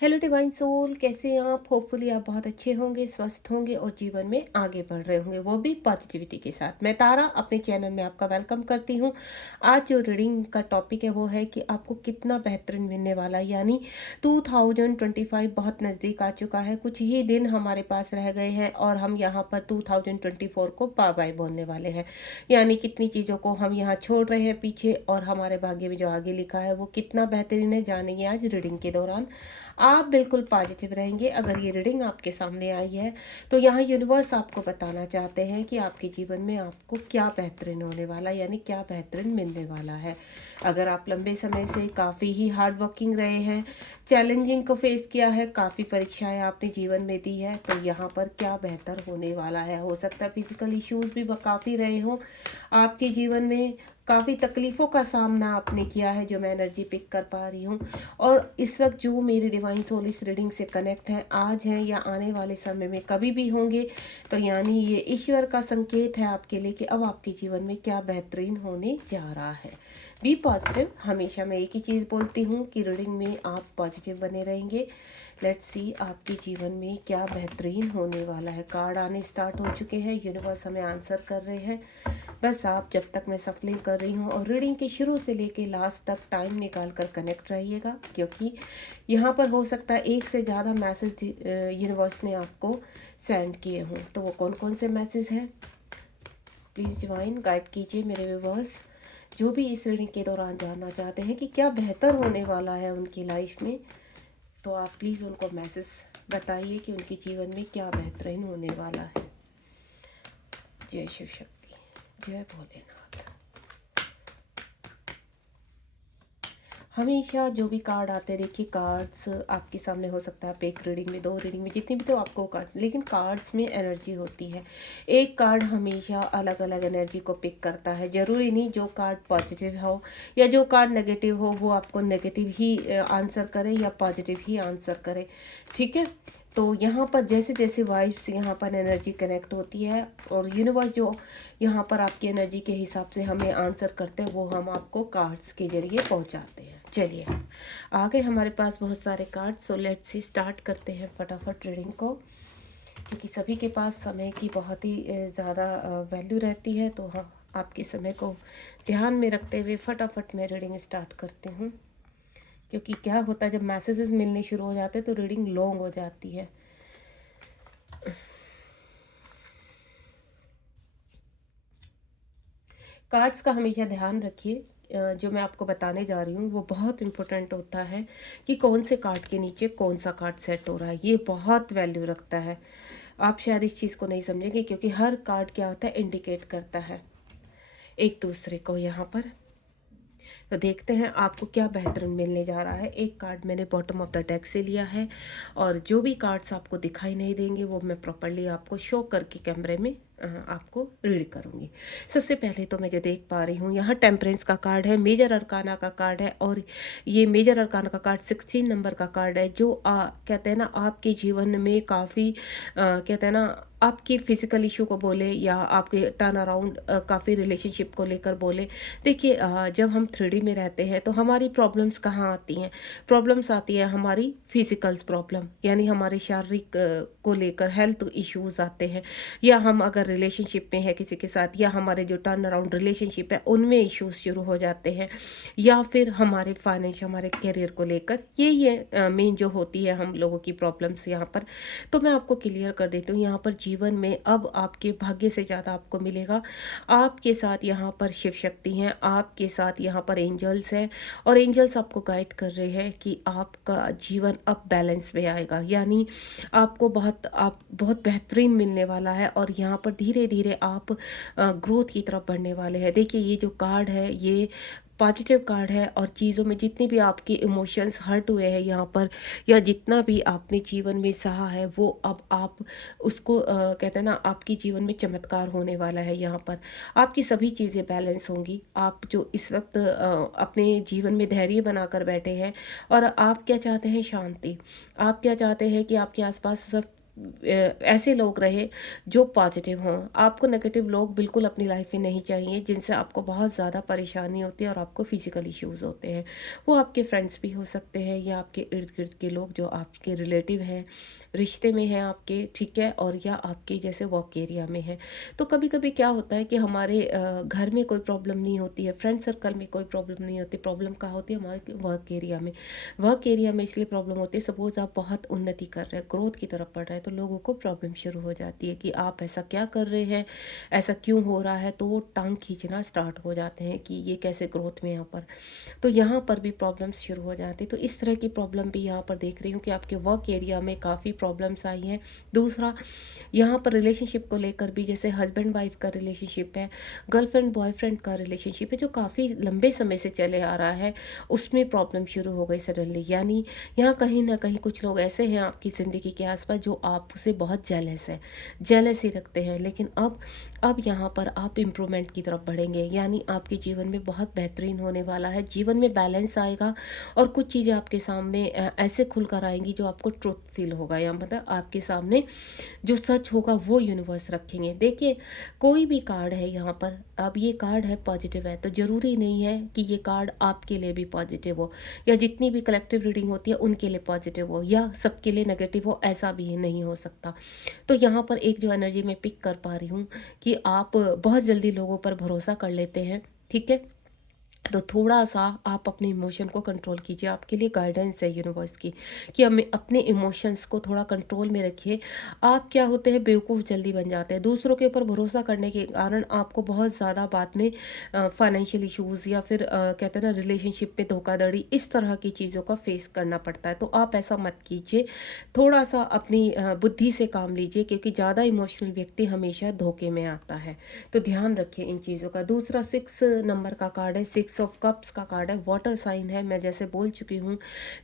Hello divine soul, कैसे हैं आप? होपफुली आप बहुत अच्छे होंगे, स्वस्थ होंगे और जीवन में आगे बढ़ रहे होंगे, वो भी पॉजिटिविटी के साथ। मैं तारा अपने चैनल में आपका वेलकम करती हूँ। आज जो रीडिंग का टॉपिक है वो है कि आपको कितना बेहतरीन मिलने वाला है, यानी 2025 बहुत नज़दीक आ चुका है। कुछ ही दिन हमारे पास रह गए हैं और हम यहाँ पर 2024 को बाय बाय बोलने वाले हैं। यानी कितनी चीज़ों को हम यहाँ छोड़ रहे हैं पीछे और हमारे भाग्य में जो आगे लिखा है वो कितना बेहतरीन है, जानेंगे आज रीडिंग के दौरान। आप बिल्कुल पॉजिटिव रहेंगे। अगर ये रीडिंग आपके सामने आई है तो यहाँ यूनिवर्स आपको बताना चाहते हैं कि आपके जीवन में आपको क्या बेहतरीन होने वाला है, यानी क्या बेहतरीन मिलने वाला है। अगर आप लंबे समय से काफ़ी ही हार्ड वर्किंग रहे हैं, चैलेंजिंग को फेस किया है, काफ़ी परीक्षाएं आपने जीवन में दी है, तो यहाँ पर क्या बेहतर होने वाला है। हो सकता है फिजिकल इश्यूज भी काफ़ी रहे हों आपके जीवन में, काफ़ी तकलीफ़ों का सामना आपने किया है, जो मैं एनर्जी पिक कर पा रही हूँ। और इस वक्त जो मेरी डिवाइन सोल इस रीडिंग से कनेक्ट हैं, आज हैं या आने वाले समय में कभी भी होंगे, तो यानी ये ईश्वर का संकेत है आपके लिए कि अब आपके जीवन में क्या बेहतरीन होने जा रहा है। Be positive. हमेशा मैं एक ही चीज़ बोलती हूँ कि रीडिंग में आप पॉजिटिव बने रहेंगे। लेट्स सी आपके जीवन में क्या बेहतरीन होने वाला है। कार्ड आने स्टार्ट हो चुके हैं, यूनिवर्स हमें आंसर कर रहे हैं। बस आप जब तक मैं सफलिंग कर रही हूँ और रीडिंग के शुरू से लेके लास्ट तक टाइम निकाल कर कनेक्ट रहिएगा, क्योंकि यहाँ पर हो सकता है एक से ज़्यादा मैसेज यूनिवर्स ने आपको सेंड किए हों। तो वो कौन कौन से मैसेज हैं, प्लीज़ डिवाइन गाइड कीजिए मेरे व्यूअर्स, जो भी इस रीडिंग के दौरान जानना चाहते हैं कि क्या बेहतर होने वाला है उनकी लाइफ में। तो आप प्लीज़ उनको मैसेज बताइए कि उनके जीवन में क्या बेहतरीन होने वाला है। जय शिव शक्ति, जय भोलेनाथ। हमेशा जो भी कार्ड आते हैं, देखिए कार्ड्स आपके सामने हो सकता है आप एक रीडिंग में, दो रीडिंग में, जितनी भी, तो आपको कार्ड, लेकिन कार्ड्स में एनर्जी होती है। एक कार्ड हमेशा अलग अलग एनर्जी को पिक करता है। ज़रूरी नहीं जो कार्ड पॉजिटिव हो या जो कार्ड नेगेटिव हो वो आपको नेगेटिव ही आंसर करे या पॉजिटिव ही आंसर करे, ठीक है। तो यहाँ पर जैसे जैसे वाइब्स यहाँ पर एनर्जी कनेक्ट होती है और यूनिवर्स जो यहाँ पर आपकी एनर्जी के हिसाब से हमें आंसर करते हैं, वो हम आपको कार्ड्स के जरिए पहुँचाते हैं। चलिए आ गए हमारे पास बहुत सारे card. So let's see start करते हैं फटाफट रीडिंग को, क्योंकि सभी के पास समय की बहुत ही ज़्यादा वैल्यू रहती है। तो हाँ, आपके समय को ध्यान में रखते हुए फटाफट मैं रीडिंग स्टार्ट करती हूँ, क्योंकि क्या होता है जब मैसेजेस मिलने शुरू हो जाते हैं तो रीडिंग लॉन्ग हो जाती है। कार्ड्स का हमेशा ध्यान रखिए। जो मैं आपको बताने जा रही हूँ वो बहुत इम्पोर्टेंट होता है कि कौन से कार्ड के नीचे कौन सा कार्ड सेट हो रहा है, ये बहुत वैल्यू रखता है। आप शायद इस चीज़ को नहीं समझेंगे, क्योंकि हर कार्ड क्या होता है, इंडिकेट करता है एक दूसरे को यहाँ पर। तो देखते हैं आपको क्या बेहतरीन मिलने जा रहा है। एक कार्ड मैंने बॉटम ऑफ द डेक से लिया है और जो भी कार्ड्स आपको दिखाई नहीं देंगे वो मैं प्रॉपर्ली आपको शो करके कैमरे में आपको रीड करूँगी। सबसे पहले तो मैं जो देख पा रही हूँ, यहाँ टेम्परेंस का कार्ड है, मेजर अरकाना का कार्ड है, और ये मेजर अरकाना का कार्ड 16 नंबर का कार्ड है, जो कहते हैं ना आपके जीवन में काफ़ी कहते हैं ना आपकी फिजिकल इशू को बोले या आपके टर्न अराउंड काफ़ी रिलेशनशिप को लेकर बोले। देखिए जब हम 3D में रहते हैं तो हमारी प्रॉब्लम्स कहाँ आती हैं, प्रॉब्लम्स आती हैं हमारी फिजिकल्स प्रॉब्लम, यानी हमारे शारीरिक को लेकर हेल्थ इश्यूज आते हैं, या हम अगर रिलेशनशिप में है किसी के साथ, या हमारे जो टर्न अराउंड रिलेशनशिप है उनमें इश्यूज शुरू हो जाते हैं, या फिर हमारे फाइनेंस, हमारे करियर को लेकर, ये मेन जो होती है हम लोगों की प्रॉब्लम्स यहाँ पर। तो मैं आपको क्लियर कर देती हूँ, यहाँ पर जीवन में अब आपके भाग्य से ज़्यादा आपको मिलेगा। आपके साथ यहाँ पर शिव शक्ति हैं, आपके साथ यहाँ पर एंजल्स हैं, और एंजल्स आपको गाइड कर रहे हैं कि आपका जीवन अब बैलेंस में आएगा, यानी आपको आप बहुत बेहतरीन मिलने वाला है, और यहाँ पर धीरे धीरे आप ग्रोथ की तरफ बढ़ने वाले हैं। देखिए ये जो कार्ड है ये पॉजिटिव कार्ड है, और चीज़ों में जितनी भी आपके इमोशंस हर्ट हुए हैं यहाँ पर, या जितना भी आपने जीवन में सहा है, वो अब आप उसको कहते हैं ना आपकी जीवन में चमत्कार होने वाला है। यहाँ पर आपकी सभी चीज़ें बैलेंस होंगी। आप जो इस वक्त अपने जीवन में धैर्य बनाकर बैठे हैं, और आप क्या चाहते हैं, शांति। आप क्या चाहते हैं कि आपके आसपास सब ऐसे लोग रहे जो पॉजिटिव हों। आपको नेगेटिव लोग बिल्कुल अपनी लाइफ में नहीं चाहिए, जिनसे आपको बहुत ज़्यादा परेशानी होती है और आपको फिजिकल इश्यूज होते हैं। वो आपके फ्रेंड्स भी हो सकते हैं या आपके इर्द गिर्द के लोग जो आपके रिलेटिव हैं, रिश्ते में हैं आपके, ठीक है, और या आपके जैसे वर्क एरिया में है। तो कभी कभी क्या होता है कि हमारे घर में कोई प्रॉब्लम नहीं होती है, फ्रेंड सर्कल में कोई प्रॉब्लम नहीं होती, प्रॉब्लम कहाँ होती है? हमारे वर्क एरिया में। वर्क एरिया में इसलिए प्रॉब्लम होती है, सपोज आप बहुत उन्नति कर रहे हैं, ग्रोथ की तरफ बढ़ रहे हैं, तो लोगों को प्रॉब्लम शुरू हो जाती है कि आप ऐसा क्या कर रहे हैं, ऐसा क्यों हो रहा है, तो वो टांग खींचना स्टार्ट हो जाते हैं कि ये कैसे ग्रोथ में यहाँ पर। तो यहाँ पर भी प्रॉब्लम्स शुरू हो जाती है। तो इस तरह की प्रॉब्लम भी यहाँ पर देख रही हूँ कि आपके वर्क एरिया में काफ़ी प्रॉब्लम्स आई हैं। दूसरा, यहाँ पर रिलेशनशिप को लेकर भी, जैसे हस्बैंड वाइफ का रिलेशनशिप है, गर्लफ्रेंड बॉयफ्रेंड का रिलेशनशिप है, जो काफ़ी लंबे समय से चले आ रहा है, उसमें प्रॉब्लम शुरू हो गई सडनली। यानी यहाँ कहीं ना कहीं कुछ लोग ऐसे हैं आपकी ज़िंदगी के आसपास जो आपसे बहुत जेलस है, जेलस ही रखते हैं। लेकिन अब यहाँ पर आप इम्प्रूवमेंट की तरफ बढ़ेंगे, यानी आपके जीवन में बहुत बेहतरीन होने वाला है, जीवन में बैलेंस आएगा और कुछ चीज़ें आपके सामने ऐसे खुलकर आएंगी जो आपको ट्रुथ फील होगा, या मतलब आपके सामने जो सच होगा वो यूनिवर्स रखेंगे। देखिए, कोई भी कार्ड है यहाँ पर, अब ये कार्ड है पॉजिटिव है, तो ज़रूरी नहीं है कि ये कार्ड आपके लिए भी पॉजिटिव हो, या जितनी भी कलेक्टिव रीडिंग होती है उनके लिए पॉजिटिव हो, या सबके लिए नेगेटिव हो, ऐसा भी नहीं हो सकता। तो यहाँ पर एक जो एनर्जी मैं पिक कर पा रही हूँ कि आप बहुत जल्दी लोगों पर भरोसा कर लेते हैं, ठीक है। तो थोड़ा-सा आप अपने इमोशन को कंट्रोल कीजिए, आपके लिए गाइडेंस है यूनिवर्स की कि हमें अपने इमोशंस को थोड़ा कंट्रोल में रखिए। आप क्या होते हैं, बेवकूफ़ जल्दी बन जाते हैं। दूसरों के ऊपर भरोसा करने के कारण आपको बहुत ज़्यादा बाद में फाइनेंशियल इश्यूज़ या फिर कहते हैं ना रिलेशनशिप में धोखाधड़ी, इस तरह की चीज़ों का फेस करना पड़ता है। तो आप ऐसा मत कीजिए, थोड़ा-सा अपनी बुद्धि से काम लीजिए, क्योंकि ज़्यादा इमोशनल व्यक्ति हमेशा धोखे में आता है। तो ध्यान रखिए इन चीज़ों का। दूसरा 6 नंबर का कार्ड है, 6 ऑफ कप्स का कार्ड है, वाटर साइन है। मैं जैसे बोल चुकी हूँ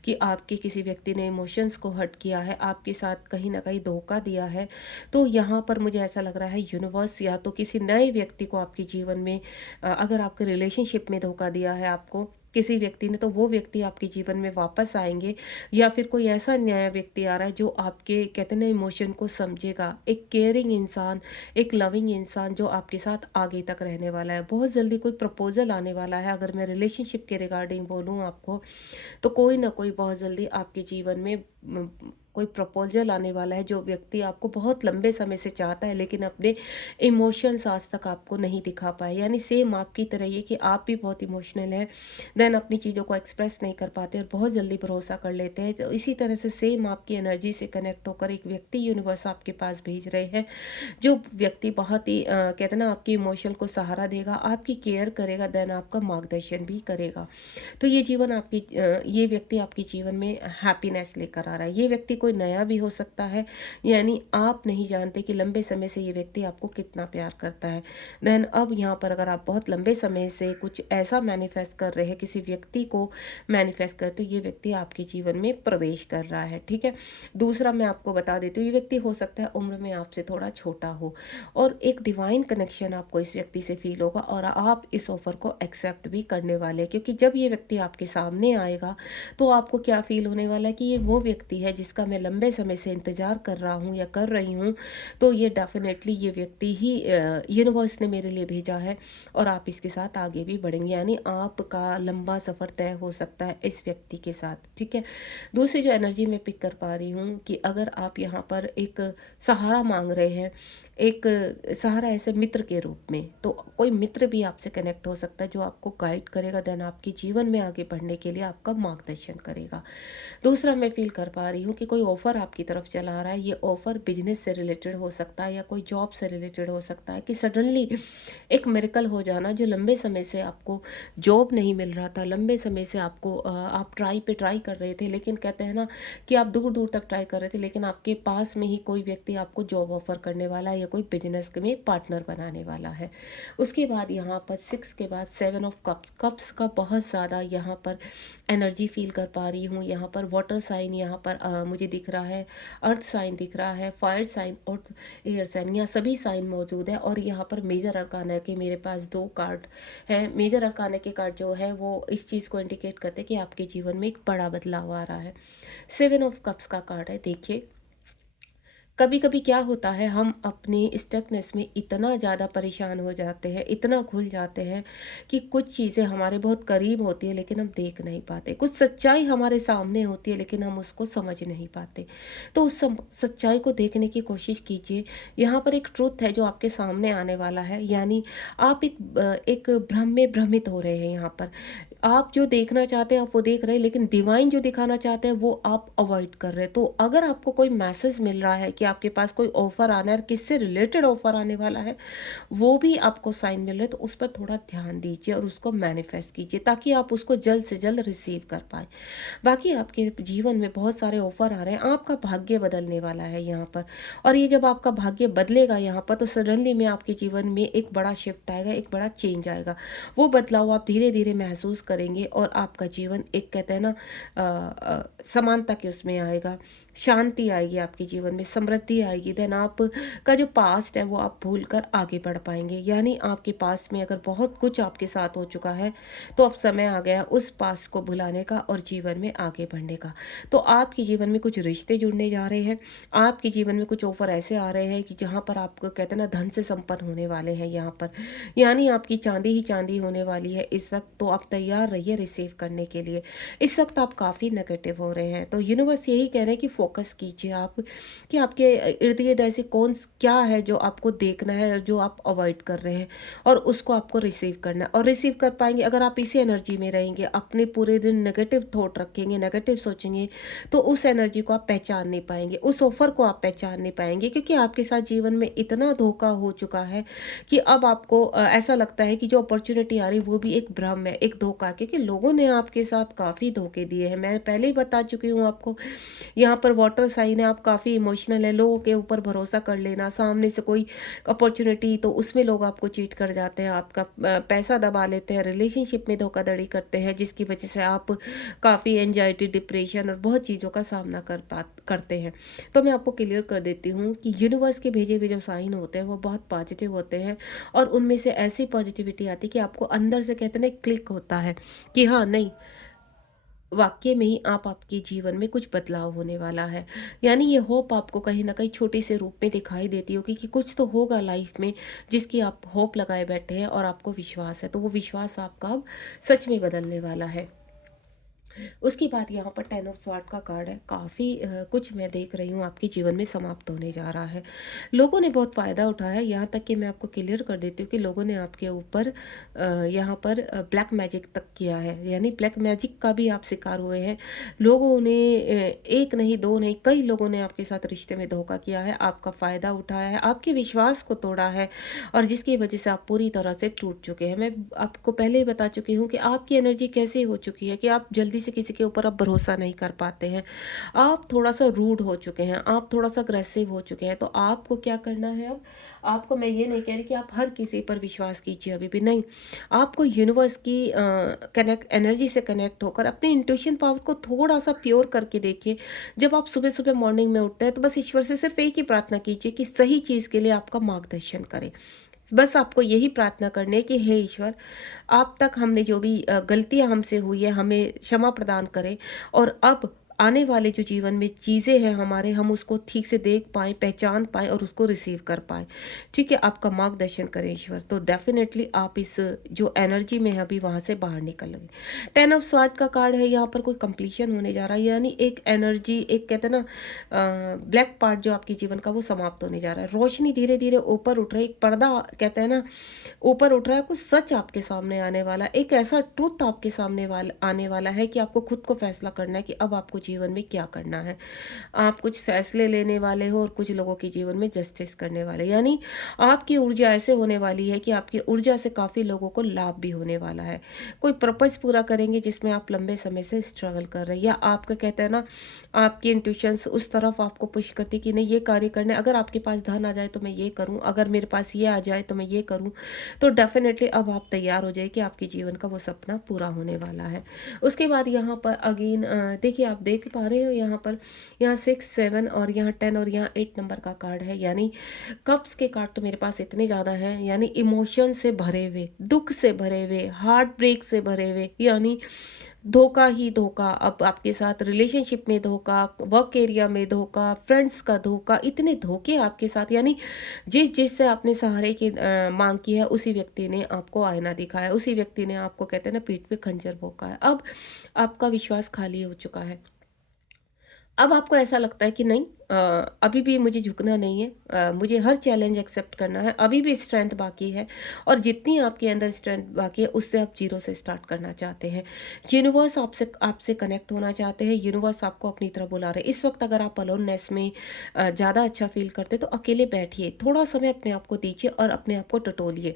कि आपके किसी व्यक्ति ने इमोशंस को हर्ट किया है, आपके साथ कहीं ना कहीं धोखा दिया है। तो यहाँ पर मुझे ऐसा लग रहा है यूनिवर्स या तो किसी नए व्यक्ति को आपके जीवन में, अगर आपके रिलेशनशिप में धोखा दिया है आपको किसी व्यक्ति ने, तो वो व्यक्ति आपके जीवन में वापस आएंगे, या फिर कोई ऐसा नया व्यक्ति आ रहा है जो आपके कहते हैं ना इमोशन को समझेगा, एक केयरिंग इंसान, एक लविंग इंसान जो आपके साथ आगे तक रहने वाला है। बहुत जल्दी कोई प्रपोजल आने वाला है, अगर मैं रिलेशनशिप के रिगार्डिंग बोलूँ आपको, तो कोई ना कोई बहुत जल्दी आपके जीवन में कोई प्रपोजल आने वाला है, जो व्यक्ति आपको बहुत लंबे समय से चाहता है लेकिन अपने इमोशंस आज तक आपको नहीं दिखा पाए। यानी सेम आपकी तरह ही कि आप भी बहुत इमोशनल हैं, देन अपनी चीज़ों को एक्सप्रेस नहीं कर पाते और बहुत जल्दी भरोसा कर लेते हैं। तो इसी तरह से सेम आपकी एनर्जी से कनेक्ट होकर एक व्यक्ति यूनिवर्स आपके पास भेज रहे हैं, जो व्यक्ति बहुत ही कहते हैं ना आपके इमोशन को सहारा देगा, आपकी केयर करेगा, देन आपका मार्गदर्शन भी करेगा। तो ये जीवन आपकी ये व्यक्ति आपके जीवन में हैप्पीनेस लेकर आ रहा है। ये व्यक्ति कोई नया भी हो सकता है, यानी आप नहीं जानते कि लंबे समय से ये व्यक्ति आपको कितना प्यार करता है। देन अब यहाँ पर अगर आप बहुत लंबे समय से कुछ ऐसा मैनिफेस्ट कर रहे हैं, किसी व्यक्ति को मैनिफेस्ट करते, तो ये व्यक्ति आपके जीवन में प्रवेश कर रहा है, ठीक है। दूसरा मैं आपको बता देती हूँ, ये व्यक्ति हो सकता है उम्र में आपसे थोड़ा छोटा हो, और एक डिवाइन कनेक्शन आपको इस व्यक्ति से फील होगा, और आप इस ऑफर को एक्सेप्ट भी करने वाले हैं, क्योंकि जब ये व्यक्ति आपके सामने आएगा तो आपको क्या फील होने वाला है कि ये वो व्यक्ति है जिसका मैं लंबे समय से इंतजार कर रहा हूँ या कर रही हूँ। तो ये डेफिनेटली ये व्यक्ति ही यूनिवर्स ने मेरे लिए भेजा है, और आप इसके साथ आगे भी बढ़ेंगे, यानी आपका लंबा सफ़र तय हो सकता है इस व्यक्ति के साथ, ठीक है। दूसरी जो एनर्जी मैं पिक कर पा रही हूँ कि अगर आप यहाँ पर एक सहारा मांग रहे हैं, एक सहारा ऐसे मित्र के रूप में, तो कोई मित्र भी आपसे कनेक्ट हो सकता है जो आपको गाइड करेगा, देन आपके जीवन में आगे बढ़ने के लिए आपका मार्गदर्शन करेगा। दूसरा मैं फील कर पा रही हूँ कि कोई ऑफ़र आपकी तरफ चला आ रहा है, ये ऑफ़र बिजनेस से रिलेटेड हो सकता है या कोई जॉब से रिलेटेड हो सकता है, कि सडनली एक मिरेकल हो जाना, जो लंबे समय से आपको जॉब नहीं मिल रहा था, लंबे समय से आपको आप ट्राई कर रहे थे, लेकिन कहते हैं ना कि आप दूर दूर तक ट्राई कर रहे थे, लेकिन आपके पास में ही कोई व्यक्ति आपको जॉब ऑफर करने वाला है या कोई बिजनेस में पार्टनर बनाने वाला है। उसके बाद यहाँ पर 6 के बाद 7 ऑफ कप्स, कप्स का बहुत ज़्यादा यहाँ पर एनर्जी फील कर पा रही हूँ। यहाँ पर वाटर साइन, यहाँ पर मुझे दिख रहा है अर्थ साइन दिख रहा है, फायर साइन और एयर साइन, यहाँ सभी साइन मौजूद है। और यहाँ पर मेजर अरकाना के मेरे पास 2 कार्ड हैं। मेजर अरकाना के कार्ड जो है वो इस चीज़ को इंडिकेट करते हैं कि आपके जीवन में एक बड़ा बदलाव आ रहा है। 7 ऑफ कप्स का कार्ड है, देखिए कभी कभी क्या होता है, हम अपनी स्टकनेस में इतना ज़्यादा परेशान हो जाते हैं, इतना घुल जाते हैं कि कुछ चीज़ें हमारे बहुत करीब होती है लेकिन हम देख नहीं पाते, कुछ सच्चाई हमारे सामने होती है लेकिन हम उसको समझ नहीं पाते। तो उस सच्चाई को देखने की कोशिश कीजिए। यहाँ पर एक ट्रुथ है जो आपके सामने आने वाला है, यानी आप एक भ्रम में भ्रमित हो रहे हैं। यहाँ पर आप जो देखना चाहते हैं आप वो देख रहे हैं, लेकिन डिवाइन जो दिखाना चाहते हैं वो आप अवॉइड कर रहे हैं। तो अगर आपको कोई मैसेज मिल रहा है कि आपके पास कोई ऑफर आना है और किससे रिलेटेड ऑफर आने वाला है, वो भी आपको साइन मिल रहा है, तो उस पर थोड़ा ध्यान दीजिए और उसको मैनिफेस्ट कीजिए ताकि आप उसको जल्द से जल्द रिसीव कर पाए। बाकी आपके जीवन में बहुत सारे ऑफर आ रहे हैं, आपका भाग्य बदलने वाला है यहाँ पर। और ये जब आपका भाग्य बदलेगा यहाँ पर, तो सडनली में आपके जीवन में एक बड़ा शिफ्ट आएगा, एक बड़ा चेंज आएगा। वो बदलाव आप धीरे धीरे महसूस करेंगे और आपका जीवन एक, कहते हैं ना, समानता के उसमें आएगा, शांति आएगी आपके जीवन में, समृद्धि आएगी। देन आप का जो पास्ट है वो आप भूल कर आगे बढ़ पाएंगे। यानी आपके पास्ट में अगर बहुत कुछ आपके साथ हो चुका है, तो अब समय आ गया उस पास्ट को भुलाने का और जीवन में आगे बढ़ने का। तो आपके जीवन में कुछ रिश्ते जुड़ने जा रहे हैं, आपके जीवन में कुछ ऑफर ऐसे आ रहे हैं कि जहाँ पर आपको, कहते हैं ना, धन से संपन्न होने वाले हैं यहाँ पर। यानी आपकी चांदी ही चांदी होने वाली है इस वक्त। तो आप तैयार रहिए रिसीव करने के लिए। इस वक्त आप काफ़ी नेगेटिव हो रहे हैं, तो यूनिवर्स यही कह रहे हैं कि फोकस कीजिए आप, कि आपके इर्द गिर्द ऐसी कौन क्या है जो आपको देखना है और जो आप अवॉइड कर रहे हैं, और उसको आपको रिसीव करना है। और रिसीव कर पाएंगे अगर आप इसी एनर्जी में रहेंगे, अपने पूरे दिन नेगेटिव थॉट रखेंगे, नेगेटिव सोचेंगे, तो उस एनर्जी को आप पहचान नहीं पाएंगे, उस ऑफर को आप पहचान नहीं पाएंगे, क्योंकि आपके साथ जीवन में इतना धोखा हो चुका है कि अब आपको ऐसा लगता है कि जो अपॉर्चुनिटी आ रही वो भी एक भ्रम है, एक धोखा है, क्योंकि लोगों ने आपके साथ काफ़ी धोखे दिए हैं। मैं पहले ही बता चुकी हूँ आपको। यहाँ पर वाटर साइन है, आप काफ़ी इमोशनल है, लोगों के ऊपर भरोसा कर लेना, सामने से कोई अपॉर्चुनिटी तो उसमें लोग आपको चीट कर जाते हैं, आपका पैसा दबा लेते हैं, रिलेशनशिप में धोखाधड़ी करते हैं, जिसकी वजह से आप काफ़ी एंजाइटी, डिप्रेशन और बहुत चीज़ों का सामना करते हैं। तो मैं आपको क्लियर कर देती हूँ कि यूनिवर्स के भेजे हुए जो साइन होते हैं वो बहुत पॉजिटिव होते हैं, और उनमें से ऐसी पॉजिटिविटी आती है कि आपको अंदर से, कहते हैं ना, क्लिक होता है कि हाँ, नहीं, वाक्य में ही आपके जीवन में कुछ बदलाव होने वाला है। यानी ये होप आपको कहीं ना कहीं छोटे से रूप में दिखाई देती होगी कि कुछ तो होगा लाइफ में जिसकी आप होप लगाए बैठे हैं और आपको विश्वास है, तो वो विश्वास आपका अब सच में बदलने वाला है। उसके बाद यहाँ पर 10 ऑफ स्वॉर्ड का कार्ड है। काफ़ी कुछ मैं देख रही हूँ आपके जीवन में समाप्त होने जा रहा है। लोगों ने बहुत फ़ायदा उठाया, यहाँ तक कि मैं आपको क्लियर कर देती हूँ कि लोगों ने आपके ऊपर यहाँ पर ब्लैक मैजिक तक किया है, यानी ब्लैक मैजिक का भी आप शिकार हुए हैं। लोगों ने एक नहीं, दो नहीं, कई लोगों ने आपके साथ रिश्ते में धोखा किया है, आपका फ़ायदा उठाया है, आपके विश्वास को तोड़ा है, और जिसकी वजह से आप पूरी तरह से टूट चुके हैं। मैं आपको पहले ही बता चुकी हूँ कि आपकी एनर्जी कैसी हो चुकी है कि आप जल्दी से किसी के ऊपर अब भरोसा नहीं कर पाते हैं। आप थोड़ा सा रूड हो चुके हैं, आप थोड़ा सा अग्रेसिव हो चुके हैं। तो आपको क्या करना है अब? आपको मैं ये नहीं कह रही कि आप हर किसी पर विश्वास कीजिए, अभी भी नहीं। आपको यूनिवर्स की कनेक्ट एनर्जी से कनेक्ट होकर अपने इंट्यूशन पावर को थोड़ा सा प्योर करके देखिए। जब आप सुबह सुबह मॉर्निंग में उठते हैं तो बस ईश्वर से सिर्फ एक ही प्रार्थना कीजिए कि सही चीज़ के लिए आपका मार्गदर्शन करें। बस आपको यही प्रार्थना करनी है कि हे ईश्वर, आप तक हमने जो भी गलतियाँ हमसे हुई है हमें क्षमा प्रदान करें, और अब आने वाले जो जीवन में चीज़ें हैं हमारे, हम उसको ठीक से देख पाएँ, पहचान पाएँ और उसको रिसीव कर पाएँ। ठीक है? आपका मार्गदर्शन करें ईश्वर, तो डेफ़िनेटली आप इस जो एनर्जी में है अभी वहाँ से बाहर निकलेंगे। 10 ऑफ स्वॉर्ड का कार्ड है, यहाँ पर कोई कंप्लीशन होने जा रहा है, यानी एक एनर्जी, एक, कहते हैं ना, ब्लैक पार्ट जो आपके जीवन का वो समाप्त होने जा रहा है। रोशनी धीरे-धीरे ऊपर उठ रही है, एक पर्दा, कहते हैं ना, ऊपर उठ रहा है, कुछ सच आपके सामने आने वाला है, एक ऐसा ट्रुथ आपके सामने आने वाला है कि आपको खुद को फैसला करना है कि अब आपको जीवन में क्या करना है। आप कुछ फैसले लेने वाले हो और कुछ लोगों के जीवन में जस्टिस करने वाले, यानी आपकी ऊर्जा ऐसे होने वाली है कि आपकी ऊर्जा से काफ़ी लोगों को लाभ भी होने वाला है। कोई पर्पज़ पूरा करेंगे जिसमें आप लंबे समय से स्ट्रगल कर रहे हैं, या आपका, कहते हैं ना, आपकी इंट्यूशंस उस तरफ आपको पुश करती कि नहीं, ये कार्य करना है, अगर आपके पास धन आ जाए तो मैं ये करूँ, अगर मेरे पास ये आ जाए तो मैं ये करूँ। तो डेफिनेटली अब आप तैयार हो जाइए कि आपके जीवन का वो सपना पूरा होने वाला है। उसके बाद यहाँ पर अगेन देखिए, आप देख पा रहे हो यहाँ पर, यहाँ 6, 7 और यहाँ 10 और यहाँ 8 नंबर का कार्ड है, यानी कप्स के कार्ड तो मेरे पास इतने ज़्यादा हैं, यानी इमोशन से भरे हुए, दुख से भरे हुए, हार्ट ब्रेक से भरे हुए, यानी धोखा ही धोखा, अब आपके साथ रिलेशनशिप में धोखा, वर्क एरिया में धोखा, फ्रेंड्स का धोखा, इतने धोखे आपके साथ, यानी जिससे आपने सहारे की मांग की है, उसी व्यक्ति ने आपको आईना दिखाया, उसी व्यक्ति ने आपको कहते हैं ना पीठ पे खंजर भोंका है। अब आपका विश्वास खाली हो चुका है। अब आपको ऐसा लगता है कि नहीं, अभी भी मुझे झुकना नहीं है, मुझे हर चैलेंज एक्सेप्ट करना है, अभी भी स्ट्रेंथ बाकी है, और जितनी आपके अंदर स्ट्रेंथ बाकी है उससे आप जीरो से स्टार्ट करना चाहते हैं। यूनिवर्स आपसे आपसे कनेक्ट होना चाहते हैं, यूनिवर्स आपको अपनी तरफ बुला रहे हैं। इस वक्त अगर आप अलोननेस में ज़्यादा अच्छा फील करते तो अकेले बैठिए, थोड़ा समय अपने आप को दीजिए और अपने आप को टटोलिए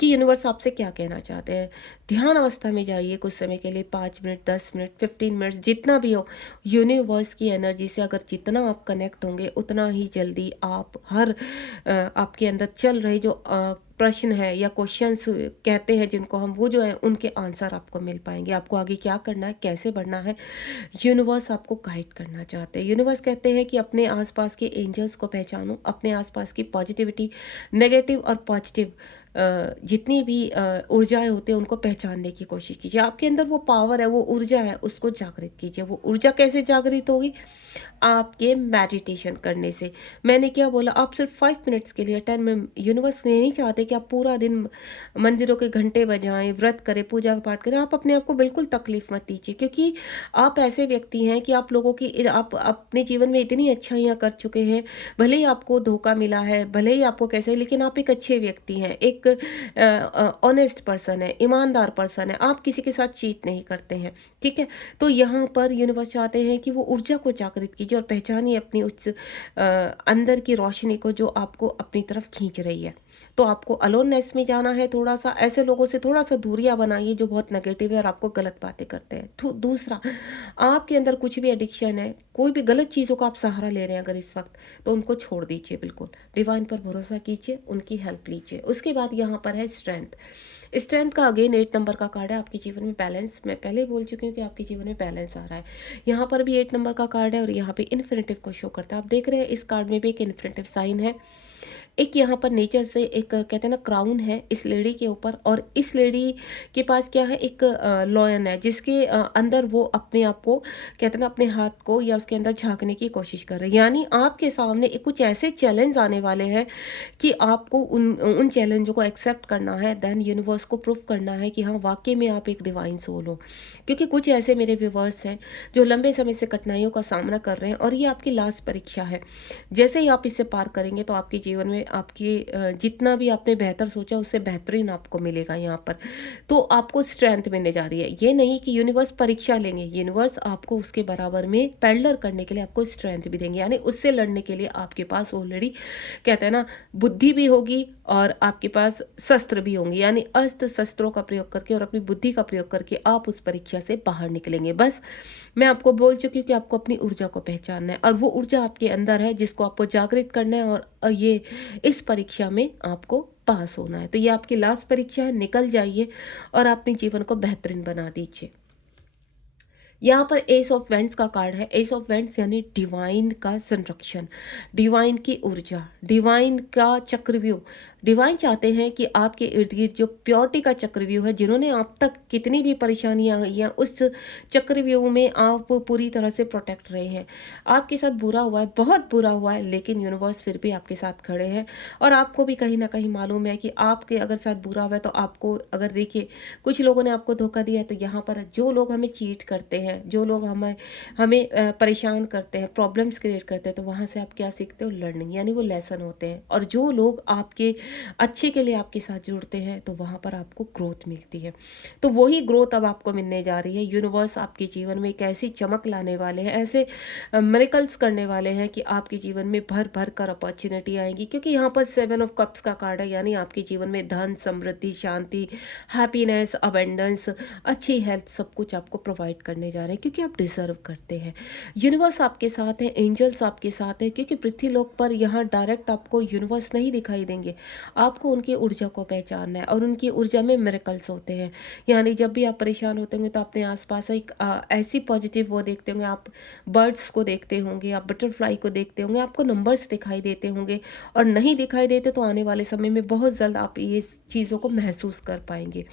कि यूनिवर्स आपसे क्या कहना चाहते हैं। ध्यान अवस्था में जाइए कुछ समय के लिए, 5 मिनट, 10 मिनट, 15 मिनट, जितना भी हो। यूनिवर्स की एनर्जी से अगर जितना आप कनेक्ट होंगे उतना ही जल्दी आप हर आपके अंदर चल रहे जो प्रश्न है या क्वेश्चंस कहते हैं जिनको हम, वो जो है उनके आंसर आपको मिल पाएंगे। आपको आगे क्या करना है, कैसे बढ़ना है, यूनिवर्स आपको गाइड करना चाहते हैं। यूनिवर्स कहते हैं कि अपने आसपास के एंजल्स को पहचानो, अपने आसपास की पॉजिटिविटी, नेगेटिव और पॉजिटिव जितनी भी ऊर्जाएं होती हैं उनको पहचानने की कोशिश कीजिए। आपके अंदर वो पावर है, वो ऊर्जा है, उसको जागृत कीजिए। वो ऊर्जा कैसे जागृत होगी? आपके मेडिटेशन करने से। मैंने क्या बोला, आप सिर्फ 5 मिनट्स के लिए 10 मिनट, यूनिवर्स ये नहीं चाहते कि आप पूरा दिन मंदिरों के घंटे बजाएं, व्रत करें, पूजा पाठ करें। आप अपने आप को बिल्कुल तकलीफ मत दीजिए, क्योंकि आप ऐसे व्यक्ति हैं कि आप लोगों की, आप अपने जीवन में इतनी अच्छाइयाँ कर चुके हैं। भले ही आपको धोखा मिला है, भले ही आपको कैसे, लेकिन आप एक अच्छे व्यक्ति हैं, एक ऑनेस्ट पर्सन है, ईमानदार पर्सन है, आप किसी के साथ चीट नहीं करते हैं। ठीक है, तो यहाँ पर यूनिवर्स चाहते हैं कि वो ऊर्जा को जागृत कीजिए और पहचानिए अपनी उस अंदर की रोशनी को जो आपको अपनी तरफ खींच रही है। तो आपको अलोननेस में जाना है, थोड़ा सा ऐसे लोगों से थोड़ा सा दूरियां बनाइए जो बहुत नेगेटिव है और आपको गलत बातें करते हैं। दूसरा, आपके अंदर कुछ भी एडिक्शन है, कोई भी गलत चीज़ों का आप सहारा ले रहे हैं अगर इस वक्त, तो उनको छोड़ दीजिए बिल्कुल। डिवाइन पर भरोसा कीजिए, उनकी हेल्प लीजिए। उसके बाद यहाँ पर है स्ट्रेंथ। स्ट्रेंथ का अगेन 8 नंबर का कार्ड है। आपके जीवन में बैलेंस, मैं पहले ही बोल चुकी हूँ कि आपके जीवन में बैलेंस आ रहा है। यहाँ पर भी 8 नंबर का कार्ड है और यहाँ पे इन्फिनिटिव को शो करता है। आप देख रहे हैं इस कार्ड में भी एक इन्फिनिटिव साइन है। एक यहाँ पर नेचर से एक कहते हैं ना क्राउन है इस लेडी के ऊपर, और इस लेडी के पास क्या है, एक लॉयन है जिसके अंदर वो अपने आप को कहते हैं ना अपने हाथ को या उसके अंदर झांकने की कोशिश कर रहे हैं। यानी आपके सामने कुछ ऐसे चैलेंज आने वाले हैं कि आपको उन चैलेंजों को एक्सेप्ट करना है, देन यूनिवर्स को प्रूफ करना है कि हाँ वाकई में आप एक डिवाइन सोल हो। क्योंकि कुछ ऐसे मेरे व्यूवर्स हैं जो लंबे समय से कठिनाइयों का सामना कर रहे हैं और ये आपकी लास्ट परीक्षा है। जैसे ही आप इसे पार करेंगे तो आपके जीवन में आपकी जितना भी आपने बेहतर सोचा उससे बेहतरीन आपको मिलेगा। यहाँ पर तो आपको स्ट्रेंथ मिलने जा रही है। ये नहीं कि यूनिवर्स परीक्षा लेंगे, यूनिवर्स आपको उसके बराबर में पैरेलल करने के लिए आपको स्ट्रेंथ भी देंगे। यानी उससे लड़ने के लिए आपके पास ऑलरेडी कहते हैं ना बुद्धि भी होगी और आपके पास शस्त्र भी होंगे। यानी अस्त्र शस्त्रों का प्रयोग करके और अपनी बुद्धि का प्रयोग करके आप उस परीक्षा से बाहर निकलेंगे। बस मैं आपको बोल चुकी हूँ कि आपको अपनी ऊर्जा को पहचानना है और वो ऊर्जा आपके अंदर है जिसको आपको जागृत करना है और ये इस परीक्षा में आपको पास होना है। तो ये आपकी लास्ट परीक्षा है, निकल जाइए और अपने जीवन को बेहतरीन बना दीजिए। यहाँ पर एस ऑफ वेंट्स का कार्ड है। एस ऑफ वेंट्स यानी डिवाइन का संरक्षण, डिवाइन की ऊर्जा, डिवाइन का चक्रव्यूह। डिवाइन चाहते हैं कि आपके इर्द गिर्द जो प्योरिटी का चक्रव्यूह है, जिन्होंने आप तक कितनी भी परेशानियां हुई हैं उस चक्रव्यूह में आप पूरी तरह से प्रोटेक्ट रहे हैं। आपके साथ बुरा हुआ है, बहुत बुरा हुआ है, लेकिन यूनिवर्स फिर भी आपके साथ खड़े हैं। और आपको भी कहीं ना कहीं मालूम है कि आपके अगर साथ बुरा हुआ है तो आपको, अगर देखिए कुछ लोगों ने आपको धोखा दिया है, तो यहाँ पर जो लोग हमें चीट करते हैं, जो लोग हमें हमें परेशान करते हैं, प्रॉब्लम्स क्रिएट करते हैं, तो वहाँ से आप क्या सीखते हो? लर्निंग, यानी वो लेसन होते हैं। और जो लोग आपके अच्छे के लिए आपके साथ जुड़ते हैं तो वहाँ पर आपको ग्रोथ मिलती है। तो वही ग्रोथ अब आपको मिलने जा रही है। यूनिवर्स आपके जीवन में एक ऐसी चमक लाने वाले हैं, ऐसे मिरेकल्स करने वाले हैं कि आपके जीवन में भर भर कर अपॉर्चुनिटी आएंगी। क्योंकि यहाँ पर 7 ऑफ कप्स का कार्ड है, यानी आपके जीवन में धन, समृद्धि, शांति, हैप्पीनेस, अबेंडेंस, अच्छी हेल्थ, सब कुछ आपको प्रोवाइड करने जा रहे हैं क्योंकि आप डिजर्व करते हैं। यूनिवर्स आपके साथ है, एंजल्स आपके साथ है, क्योंकि पृथ्वी लोक पर यहाँ डायरेक्ट आपको यूनिवर्स नहीं दिखाई देंगे, आपको उनकी ऊर्जा को पहचानना है और उनकी ऊर्जा में मिरेकल्स होते हैं। यानी जब भी आप परेशान होते होंगे तो अपने आस-पास एक ऐसी पॉजिटिव वो देखते होंगे, आप बर्ड्स को देखते होंगे, आप बटरफ्लाई को देखते होंगे, आपको नंबर्स दिखाई देते होंगे और नहीं दिखाई देते तो आने वाले समय में बहुत जल्द आप ये चीज़ों को महसूस कर पाएँगे।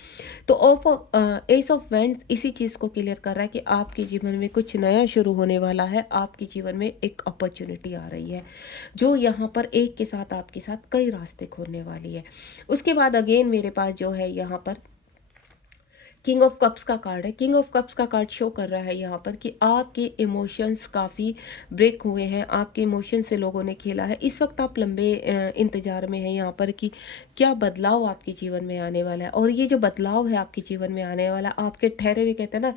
तो एस ऑफ वैंड्स इसी चीज़ को क्लियर कर रहा है कि आपके जीवन में कुछ नया शुरू होने वाला है, आपके जीवन में एक अपॉर्च्युनिटी आ रही है, जो यहाँ पर एक के साथ आपके साथ कई रास्ते खोलने वाली है। उसके बाद अगेन मेरे पास जो है यहाँ पर किंग ऑफ कप्स का कार्ड है। किंग ऑफ कप्स का कार्ड शो कर रहा है यहाँ पर कि आपके इमोशंस काफ़ी ब्रेक हुए हैं, आपके इमोशन से लोगों ने खेला है। इस वक्त आप लंबे इंतजार में हैं यहाँ पर कि क्या बदलाव आपके जीवन में आने वाला है, और ये जो बदलाव है आपके जीवन में आने वाला, आपके ठहरे हुए, कहते हैं ना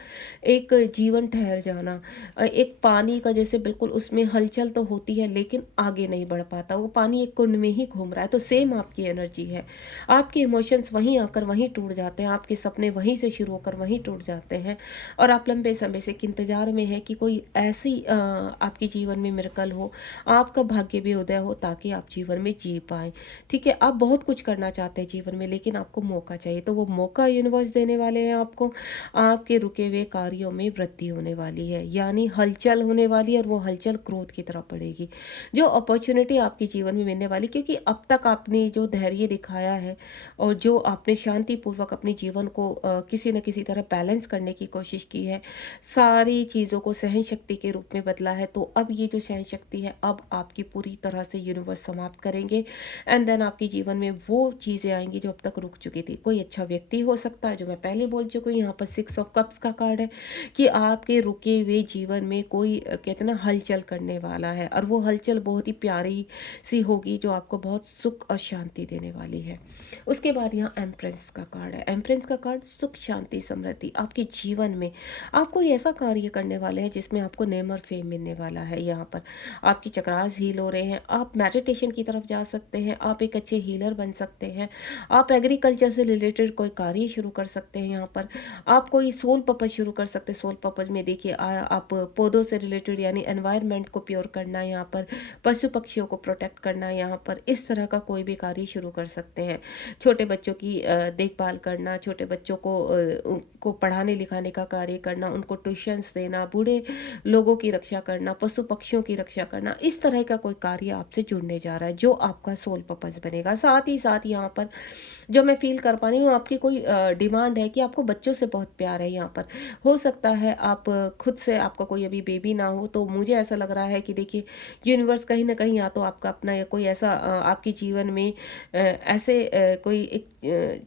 एक जीवन ठहर जाना, एक पानी का जैसे बिल्कुल उसमें हलचल तो होती है लेकिन आगे नहीं बढ़ पाता, वो पानी एक कुंड में ही घूम रहा है। तो सेम आपकी एनर्जी है, आपके इमोशंस वहीं आकर वहीं टूट जाते हैं, आपके सपने वहीं से शुरू होकर वहीं टूट जाते हैं और आप लंबे समय से इंतजार में हैं कि कोई ऐसी आपके जीवन में मिरेकल हो, आपका भाग्य भी उदय हो ताकि आप जीवन में जी पाएँ। ठीक है, आप बहुत कुछ करना चाहते हैं जीवन में लेकिन आपको मौका चाहिए, तो वो मौका यूनिवर्स देने वाले हैं आपको। आपके रुके हुए कार्यों में वृद्धि होने वाली है, यानी हलचल होने वाली है और वो हलचल ग्रोथ की तरफ बढ़ेगी। जो अपॉर्चुनिटी आपके जीवन में मिलने वाली, क्योंकि अब तक आपने जो धैर्य दिखाया है और जो आपने शांतिपूर्वक अपने जीवन को किसी न किसी तरह बैलेंस करने की कोशिश की है, सारी चीज़ों को सहन शक्ति के रूप में बदला है, तो अब ये जो सहन शक्ति है अब आपकी पूरी तरह से यूनिवर्स समाप्त करेंगे एंड देन आपके जीवन में वो चीज़ें आएंगी जो अब तक रुक चुकी थी। कोई अच्छा व्यक्ति हो सकता है, जो मैं पहले बोल चुकी हूँ। यहाँ पर सिक्स ऑफ कप्स का कार्ड है कि आपके रुके हुए जीवन में कोई कहते हैं ना हलचल करने वाला है और वो हलचल बहुत ही प्यारी सी होगी जो आपको बहुत सुख और शांति देने वाली है। उसके बाद यहाँ एम्प्रेस का कार्ड है। एम्प्रेस का कार्ड सुख शांति समृद्धि आपके जीवन में, आप कोई ऐसा कार्य करने वाले हैं जिसमें आपको नेम और फेम मिलने वाला है। यहाँ पर आपकी चक्रास हील हो रहे हैं, आप मेडिटेशन की तरफ जा सकते हैं, आप एक अच्छे हीलर बन सकते हैं, आप एग्रीकल्चर से रिलेटेड कोई कार्य शुरू कर सकते हैं। यहाँ पर आप कोई सोल पर्पज शुरू कर सकते हैं। सोल पर्पज में देखिए आप पौधों से रिलेटेड यानी एनवायरनमेंट को प्योर करना, यहाँ पर पशु पक्षियों को प्रोटेक्ट करना, यहाँ पर इस तरह का कोई भी कार्य शुरू कर सकते हैं। छोटे बच्चों की देखभाल करना, छोटे बच्चों को उनको पढ़ाने लिखाने का कार्य करना, उनको ट्यूशन्स देना, बूढ़े लोगों की रक्षा करना, पशु पक्षियों की रक्षा करना, इस तरह का कोई कार्य आपसे जुड़ने जा रहा है जो आपका सोल पर्पस बनेगा। साथ ही साथ यहाँ पर जो मैं फील कर पा रही हूँ, आपकी कोई डिमांड है कि आपको बच्चों से बहुत प्यार है। यहाँ पर हो सकता है आप खुद से आपका कोई अभी बेबी ना हो, तो मुझे ऐसा लग रहा है कि देखिए यूनिवर्स कहीं ना कहीं या तो आपका अपना या कोई ऐसा आपके जीवन में ऐसे कोई एक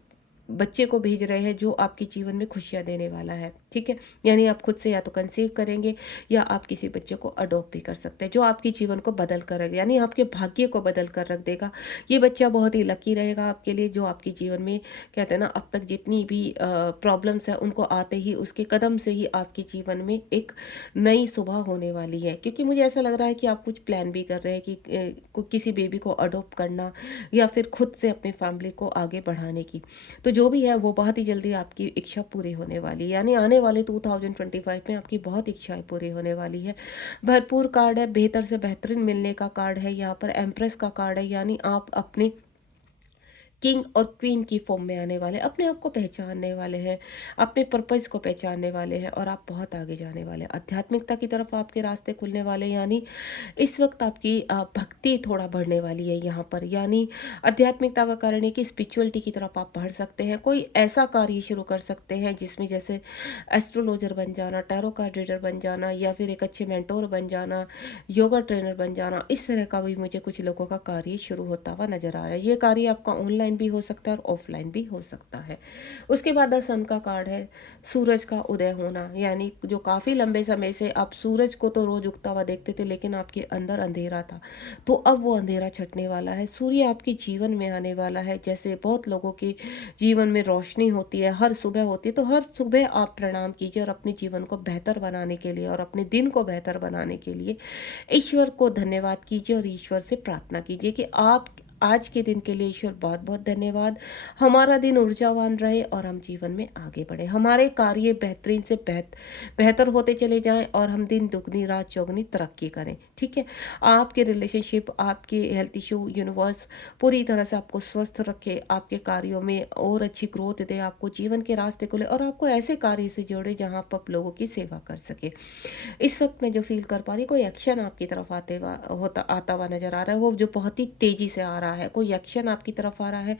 बच्चे को भेज रहे हैं जो आपके जीवन में खुशियाँ देने वाला है। ठीक है, यानी आप खुद से या तो कंसीव करेंगे या आप किसी बच्चे को अडॉप्ट भी कर सकते हैं जो आपके जीवन को बदल कर रख, यानी आपके भाग्य को बदल कर रख देगा। ये बच्चा बहुत ही लकी रहेगा आपके लिए, जो आपके जीवन में कहते हैं ना अब तक जितनी भी प्रॉब्लम्स हैं उनको आते ही उसके कदम से ही आपके जीवन में एक नई सुबह होने वाली है। क्योंकि मुझे ऐसा लग रहा है कि आप कुछ प्लान भी कर रहे हैं कि किसी बेबी को अडॉप्ट करना या फिर खुद से अपनी फैमिली को आगे बढ़ाने की। तो जो भी है वो बहुत ही जल्दी आपकी इच्छा पूरी होने वाली है, यानी आने वाले 2025 में आपकी बहुत इच्छाएं पूरी होने वाली है। भरपूर कार्ड है, बेहतर से बेहतरीन मिलने का कार्ड है। यहाँ पर एम्प्रेस का कार्ड है, यानी आप अपने किंग और क्वीन की फॉर्म में आने वाले, अपने आप को पहचानने वाले हैं, अपने पर्पस को पहचानने वाले हैं और आप बहुत आगे जाने वाले हैं। आध्यात्मिकता की तरफ आपके रास्ते खुलने वाले, यानी इस वक्त आपकी भक्ति थोड़ा बढ़ने वाली है यहाँ पर, यानी आध्यात्मिकता का कारण है कि स्पिरिचुअलिटी की तरफ आप बढ़ सकते हैं। कोई ऐसा कार्य शुरू कर सकते हैं जिसमें जैसे एस्ट्रोलॉजर बन जाना, टैरो कार्ड रीडर बन जाना या फिर एक अच्छे मेंटोर बन जाना, योगा ट्रेनर बन जाना, इस तरह का भी मुझे कुछ लोगों का कार्य शुरू होता हुआ नजर आ रहा है। ये कार्य आपका ऑनलाइन भी हो सकता है और ऑफलाइन भी हो सकता है। उसके बाद द सन का कार्ड है, सूरज का उदय होना, यानी जो काफी लंबे समय से आप सूरज को तो रोज उगता हुआ देखते थे लेकिन आपके अंदर अंधेरा था, तो अब वो अंधेरा छटने वाला है। सूर्य आपके जीवन में आने वाला है। जैसे बहुत लोगों के जीवन में रोशनी होती है, हर सुबह होती है, तो हर सुबह आप प्रणाम कीजिए और अपने जीवन को बेहतर बनाने के लिए और अपने दिन को बेहतर बनाने के लिए ईश्वर को धन्यवाद कीजिए और ईश्वर से प्रार्थना कीजिए कि आप आज के दिन के लिए ईश्वर बहुत बहुत धन्यवाद। हमारा दिन ऊर्जावान रहे और हम जीवन में आगे बढ़े, हमारे कार्य बेहतरीन से बेहतर होते चले जाएं और हम दिन दुगनी रात चौगनी तरक्की करें। ठीक है, आपके रिलेशनशिप, आपके हेल्थ इशू, यूनिवर्स पूरी तरह से आपको स्वस्थ रखे, आपके कार्यों में और अच्छी ग्रोथ दे, आपको जीवन के रास्ते खोले और आपको ऐसे कार्य से जोड़े जहाँ आप लोगों की सेवा कर सके। इस वक्त मैं जो फील कर पा रही, कोई एक्शन आपकी तरफ आता हुआ नजर आ रहा है, वो जो बहुत ही तेजी से आ रहा है, कोई एक्शन आपकी तरफ आ रहा है।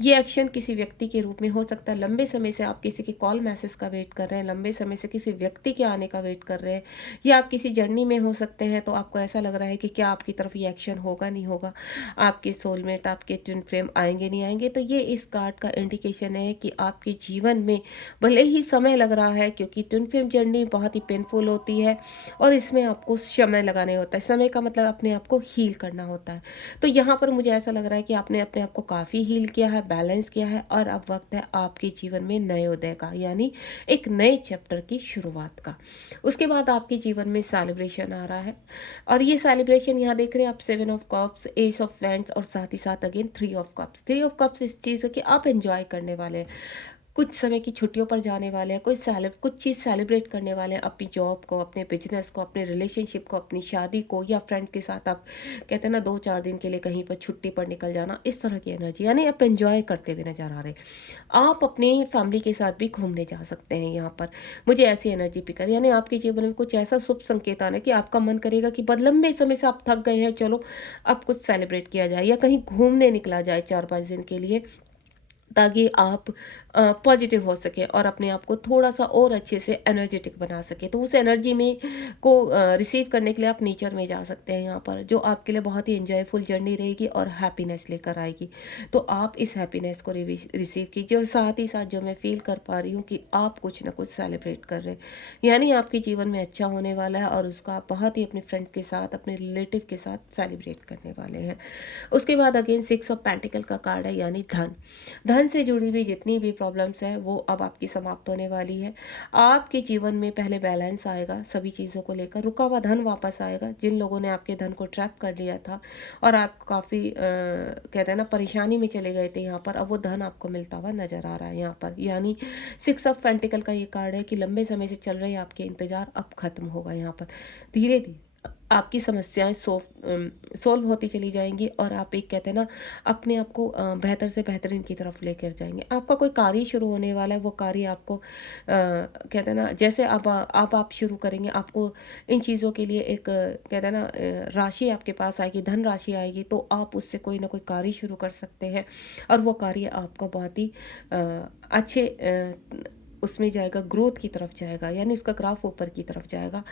ये एक्शन किसी व्यक्ति के रूप में हो सकता है, लंबे समय से आप किसी के कॉल मैसेज का वेट कर रहे हैं, लंबे समय से किसी व्यक्ति के आने का वेट कर रहे हैं, या आप किसी जर्नी में हो सकते हैं, तो आपको ऐसा लग रहा है कि क्या आपकी तरफ ये एक्शन होगा नहीं होगा, आपके सोलमेट, आपके ट्विन फ्लेम आएंगे नहीं आएंगे। तो ये इस कार्ड का इंडिकेशन है कि आपके जीवन में भले ही समय लग रहा है, क्योंकि ट्विन फ्लेम जर्नी बहुत ही पेनफुल होती है और इसमें आपको समय लगाने होता है। समय का मतलब अपने आप को हील करना होता है। तो यहाँ पर मुझे ऐसा लग रहा है कि आपने अपने आप को काफ़ी हील किया है, बैलेंस किया है और अब वक्त है आपके जीवन में नए उदय का, यानी एक नए चैप्टर की शुरुआत का। उसके बाद आपके जीवन में सेलिब्रेशन आ रहा है और ये सेलिब्रेशन यहाँ देख रहे हैं आप, 7 of cups, S of wands और साथ ही साथ again 3 of cups. 3 of cups इस चीज़ है कि आप एंजॉय करने वाले हैं, कुछ समय की छुट्टियों पर जाने वाले हैं, कुछ चीज़ सेलिब्रेट करने वाले हैं, अपनी जॉब को, अपने बिजनेस को, अपने रिलेशनशिप को, अपनी शादी को, या फ्रेंड के साथ आप कहते हैं ना 2-4 दिन के लिए कहीं पर छुट्टी पर निकल जाना, इस तरह की एनर्जी, यानी आप एंजॉय करते हुए नजर आ रहे हैं। आप अपनी फैमिली के साथ भी घूमने जा सकते हैं यहाँ पर, मुझे ऐसी एनर्जी पिकर, यानी आपके जीवन में कुछ ऐसा शुभ संकेत आना कि आपका मन करेगा कि बद लंबे समय से आप थक गए हैं, चलो अब कुछ सेलिब्रेट किया जाए या कहीं घूमने निकला जाए 4-5 दिन के लिए, ताकि आप पॉजिटिव हो सके और अपने आप को थोड़ा-सा और अच्छे से एनर्जेटिक बना सकें। तो उस एनर्जी में को रिसीव करने के लिए आप नेचर में जा सकते हैं यहाँ पर, जो आपके लिए बहुत ही एन्जॉयफुल जर्नी रहेगी और हैप्पीनेस लेकर आएगी। तो आप इस हैप्पीनेस को रिसीव कीजिए और साथ ही साथ जो मैं फ़ील कर पा रही हूँ कि आप कुछ ना कुछ सेलिब्रेट कर रहे हैं, यानी आपके जीवन में अच्छा होने वाला है और उसका आप बहुत ही अपने फ्रेंड के साथ, अपने रिलेटिव के साथ सेलिब्रेट करने वाले हैं। उसके बाद अगेन 6 ऑफ पेंटिकल का कार्ड है, यानी धन। धन से जुड़ी हुई जितनी भी प्रॉब्लम्स हैं वो अब आपकी समाप्त होने वाली है। आपके जीवन में पहले बैलेंस आएगा, सभी चीज़ों को लेकर रुका हुआ धन वापस आएगा। जिन लोगों ने आपके धन को ट्रैप कर लिया था और आप काफ़ी कहते हैं ना परेशानी में चले गए थे यहाँ पर, अब वो धन आपको मिलता हुआ नजर आ रहा है यहाँ पर। यानी 6 ऑफ पेंटिकल का ये कार्ड है कि लंबे समय से चल रहे आपके इंतजार अब खत्म होगा यहाँ पर। धीरे धीरे आपकी समस्याएं सोल्व होती चली जाएंगी और आप एक कहते हैं ना अपने आप को बेहतर से बेहतरीन की तरफ लेकर जाएंगे। आपका कोई कार्य शुरू होने वाला है, वो कार्य आपको कहते हैं ना, जैसे अब आप शुरू करेंगे, आपको इन चीज़ों के लिए एक कहते हैं ना राशि आपके पास आएगी, धन राशि आएगी, तो आप उससे कोई ना कोई कार्य शुरू कर सकते हैं और वो कार्य आपका बहुत ही अच्छे उसमें जाएगा, ग्रोथ की तरफ जाएगा, यानी उसका ग्राफ ऊपर की तरफ जाएगा,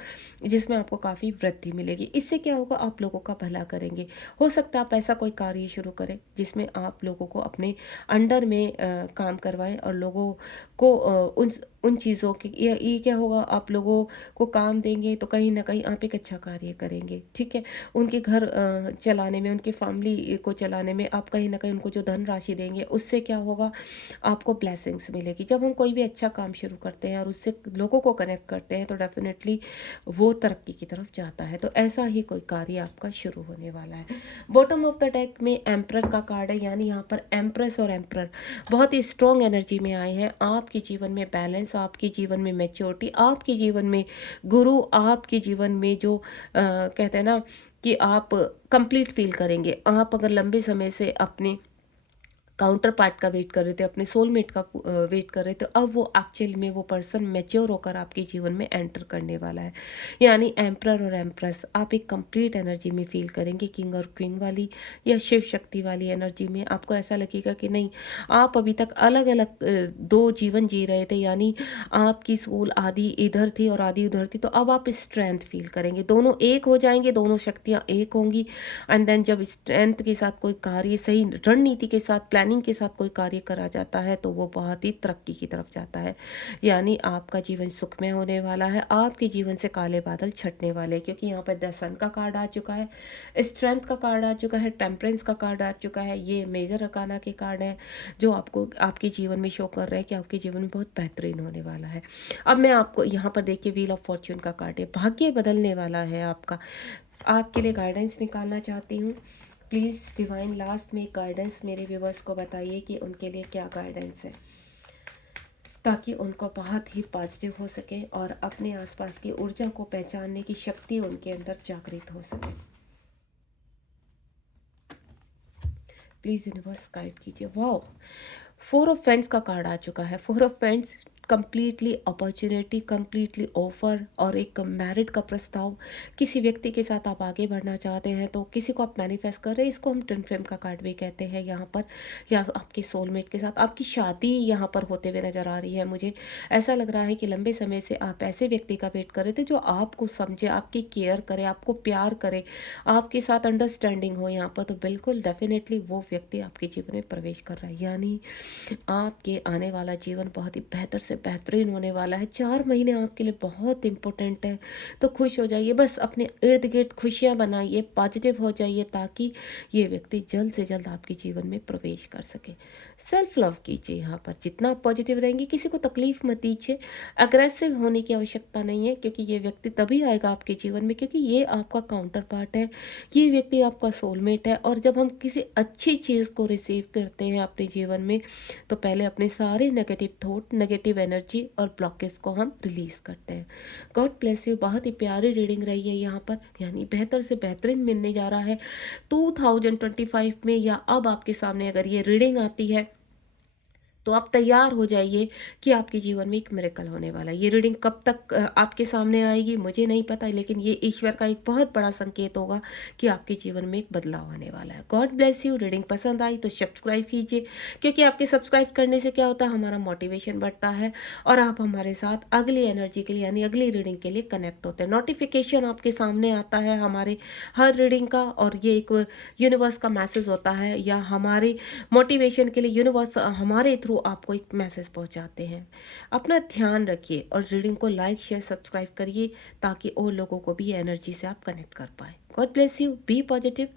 जिसमें आपको काफ़ी वृद्धि मिलेगी। इससे क्या होगा, आप लोगों का भला करेंगे। हो सकता है आप ऐसा कोई कार्य शुरू करें जिसमें आप लोगों को अपने अंडर में काम करवाएं और लोगों को उन चीज़ों की ये क्या होगा, आप लोगों को काम देंगे तो कहीं ना कहीं आप एक अच्छा कार्य करेंगे। ठीक है, उनके घर चलाने में, उनकी फैमिली को चलाने में आप कहीं ना कहीं उनको जो धन राशि देंगे, उससे क्या होगा, आपको ब्लेसिंग्स मिलेगी। जब हम कोई भी अच्छा काम शुरू करते हैं और उससे लोगों को कनेक्ट करते हैं तो डेफिनेटली वो तरक्की की तरफ जाता है। तो ऐसा ही कोई कार्य आपका शुरू होने वाला है। बॉटम ऑफ द डेक में एम्परर का कार्ड है, यानी यहाँ पर एम्प्रेस और एम्परर बहुत ही स्ट्रॉन्ग एनर्जी में आए हैं। आपके जीवन में बैलेंस, आपके जीवन में मैच्योरिटी, आपके जीवन में गुरु, आपके जीवन में जो कहते हैं ना कि आप कंप्लीट फील करेंगे। आप अगर लंबे समय से अपने काउंटर पार्ट का वेट कर रहे थे, अपने सोलमेट का वेट कर रहे थे, अब वो एक्चुअल में वो पर्सन मैच्योर होकर आपके जीवन में एंटर करने वाला है। यानी एम्प्रर और एम्प्रेस आप एक कंप्लीट एनर्जी में फील करेंगे, किंग और क्वीन वाली या शिव शक्ति वाली एनर्जी में। आपको ऐसा लगेगा कि नहीं, आप अभी तक अलग अलग दो जीवन जी रहे थे, यानी आपकी सोल आधी इधर थी और आधी उधर थी, तो अब आप स्ट्रेंथ फील करेंगे, दोनों एक हो जाएंगे, दोनों शक्तियाँ एक होंगी। एंड देन जब स्ट्रेंथ के साथ कोई कार्य, सही रणनीति के साथ, प्लानिंग के साथ कोई कार्य करा जाता है तो वो बहुत ही तरक्की की तरफ जाता है। यानी आपका जीवन सुखमय होने वाला है, आपके जीवन से काले बादल छटने वाले हैं, क्योंकि यहाँ पर द सन का कार्ड आ चुका है, स्ट्रेंथ का कार्ड आ चुका है, टेम्परेंस का कार्ड आ चुका है। ये मेजर अकाना के कार्ड है जो आपको आपके जीवन में शो कर रहे हैं कि आपके जीवन में बहुत बेहतरीन होने वाला है। अब मैं आपको यहाँ पर देखिए व्हील ऑफ फॉर्च्यून का कार्ड है, भाग्य बदलने वाला है आपका। आपके लिए गाइडेंस निकालना चाहती हूँ। प्लीज़ डिवाइन लास्ट में गाइडेंस मेरे व्यूवर्स को बताइए कि उनके लिए क्या गाइडेंस है, ताकि उनको बहुत ही पॉजिटिव हो सके और अपने आसपास की ऊर्जा को पहचानने की शक्ति उनके अंदर जागृत हो सके। प्लीज़ यूनिवर्स गाइड कीजिए। वाओ, 4 ऑफ पेंट्स का कार्ड आ चुका है। 4 of paints completely opportunity, completely offer और एक मैरिड का प्रस्ताव। किसी व्यक्ति के साथ आप आगे बढ़ना चाहते हैं, तो किसी को आप मैनिफेस्ट कर रहे हैं, इसको हम ट्विन फ्लेम का कार्ड भी कहते हैं यहाँ पर, या आपके सोलमेट के साथ आपकी शादी यहाँ पर होते हुए नज़र आ रही है। मुझे ऐसा लग रहा है कि लंबे समय से आप ऐसे व्यक्ति का वेट कर रहे थे जो आपको समझे, आपकी केयर करे, आपको प्यार करे, आपके साथ अंडरस्टैंडिंग हो यहाँ पर। तो बिल्कुल डेफिनेटली वो व्यक्ति आपके जीवन में प्रवेश कर रहा है, यानी आपके आने वाला जीवन बहुत ही बेहतर से बेहतरीन होने वाला है। 4 महीने आपके लिए बहुत इंपॉर्टेंट है, तो खुश हो जाइए, बस अपने इर्द गिर्द खुशियाँ बनाइए, पॉजिटिव हो जाइए, ताकि ये व्यक्ति जल्द से जल्द आपके जीवन में प्रवेश कर सके। सेल्फ लव कीजिए यहाँ पर, जितना आप पॉजिटिव रहेंगे, किसी को तकलीफ मत दीजिए। अग्रेसिव होने की आवश्यकता नहीं है, क्योंकि ये व्यक्ति तभी आएगा आपके जीवन में क्योंकि ये आपका काउंटर पार्ट है, ये व्यक्ति आपका सोलमेट है। और जब हम किसी अच्छी चीज़ को रिसीव करते हैं अपने जीवन में, तो पहले अपने सारे नेगेटिव थॉट, नेगेटिव एनर्जी और ब्लॉकेज को हम रिलीज़ करते हैं। God bless you. बहुत ही प्यारी रीडिंग रही है यहाँ पर, यानी बेहतर से बेहतरीन मिलने जा रहा है 2025 में, या अब आपके सामने अगर ये रीडिंग आती है तो आप तैयार हो जाइए कि आपके जीवन में एक मिरेकल होने वाला है। ये रीडिंग कब तक आपके सामने आएगी मुझे नहीं पता, लेकिन ये ईश्वर का एक बहुत बड़ा संकेत होगा कि आपके जीवन में एक बदलाव आने वाला है। God bless you. रीडिंग पसंद आई तो सब्सक्राइब कीजिए, क्योंकि आपके सब्सक्राइब करने से क्या होता है, हमारा मोटिवेशन बढ़ता है और आप हमारे साथ अगली एनर्जी के लिए, यानी अगली रीडिंग के लिए कनेक्ट होते हैं। नोटिफिकेशन आपके सामने आता है हमारे हर रीडिंग का, और ये एक यूनिवर्स का मैसेज होता है, या हमारे मोटिवेशन के लिए यूनिवर्स हमारे थ्रू आपको एक मैसेज पहुंचाते हैं। अपना ध्यान रखिए और रीडिंग को लाइक शेयर सब्सक्राइब करिए, ताकि और लोगों को भी एनर्जी से आप कनेक्ट कर पाए। God bless you. Be positive.